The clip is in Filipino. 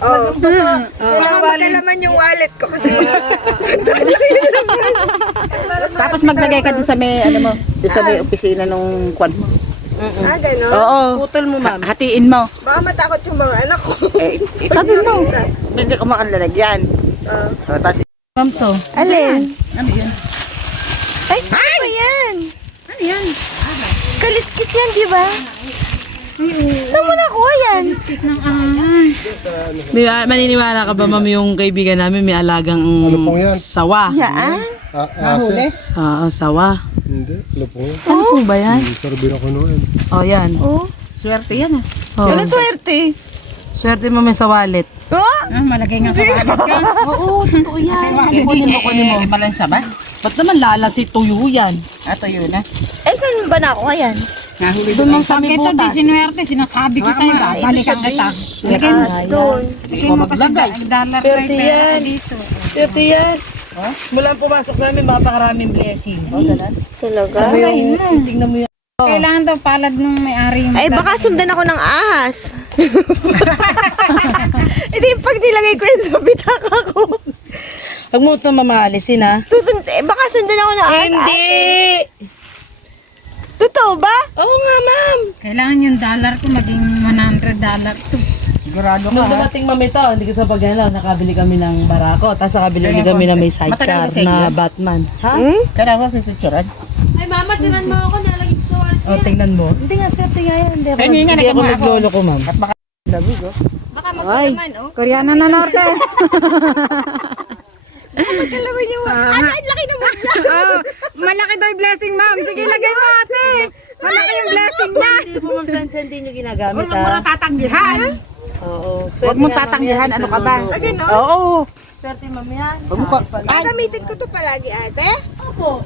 Oh. Baka magkalaman yung wallet ko kasi Tapos maglagay ka dun sa may, ano mo, dun sa may opisina nung kwan mo. gano'n. Oo. Putol mo, ma'am. Hatiin mo. Baka matakot yung mga anak ko. Itabi mo. Hindi ko makalalagyan. Tapos, Ma'am to. Alin? ano yun? Ay, ano ba yan? Ano yan? Kaliskis yan, di ba? Saan mo nakuha yan? Kiss ng maniniwala ka ba, ma'am, yung kaibigan namin may alagang pong yan? sawa? Yaan? Ase? Sawa. Hindi, alam po yan. Ano po ba yan? Hindi sarabin ako noon. Oh, yan. Oh. Swerte yan ah. Oh. Anong swerte? Swerte mo may sa wallet. Oh? Malagay nga sa wallet ka. Oo, totoo yan. Kunin mo. Balansa ba? Ba't naman lalat si tuyo yan? Tuyo na. Eh, saan ba nakuha yan? Nahuli Doon lang sa may Ito di butas. sinuwerte, sinasabi ko sa'yo ba? Balikan kita. Lagay mo. Doon. Bigay mo kasi dollar Swerte right yan. dito. Swerte yan. Mula pumasok sa amin, mapakaraming blessing. O, ganun. Talaga? Tingnan mo yan. Kailangan daw palad nung may-ari yung Ay, baka sundan ako ng ahas. Hindi, pag nilagay ko yun sa bitaka ko. Huwag mo ito mamalisin, ha? Baka sundan ako ng ahas. Hindi! Totoo ba? Oo nga, ma'am. Kailangan yung dollar ko maging $100 to. Sigurado ka Nung ha? dumating mami to, hindi ko sa pag-ano, nakabili kami ng barako. Tapos nakabili ulit kami ng may sidecar Matagal na sa na inyo? Batman. Ha? Kailangan mo pipicturean. Ay mama, tinan mo ako, nalagay ko sa wallet. O, tingnan mo. Hindi nga, swerte nga yan. Hindi ako, Kaya nga, hindi lagyan ako mo ako. naglolo ko, ma'am. At baka labig oh. Baka magkalaman, oh. Koreano na Norte. Magkalaman yung... Ano, ang laki naman niya. Malaki daw yung blessing, ma'am. Sige, lagay mo ate. Malaki yung blessing niya. Hindi po, ma'am, saan hindi nyo ginagamit, Huwag mo na ha? tatanggihan. Oo. Huwag mo tatanggihan. Ano ka ba? Gano'n? Oo. Swerte, ma'am, yan. Huwag mo ko. Gagamitin ko to palagi, ate. Opo.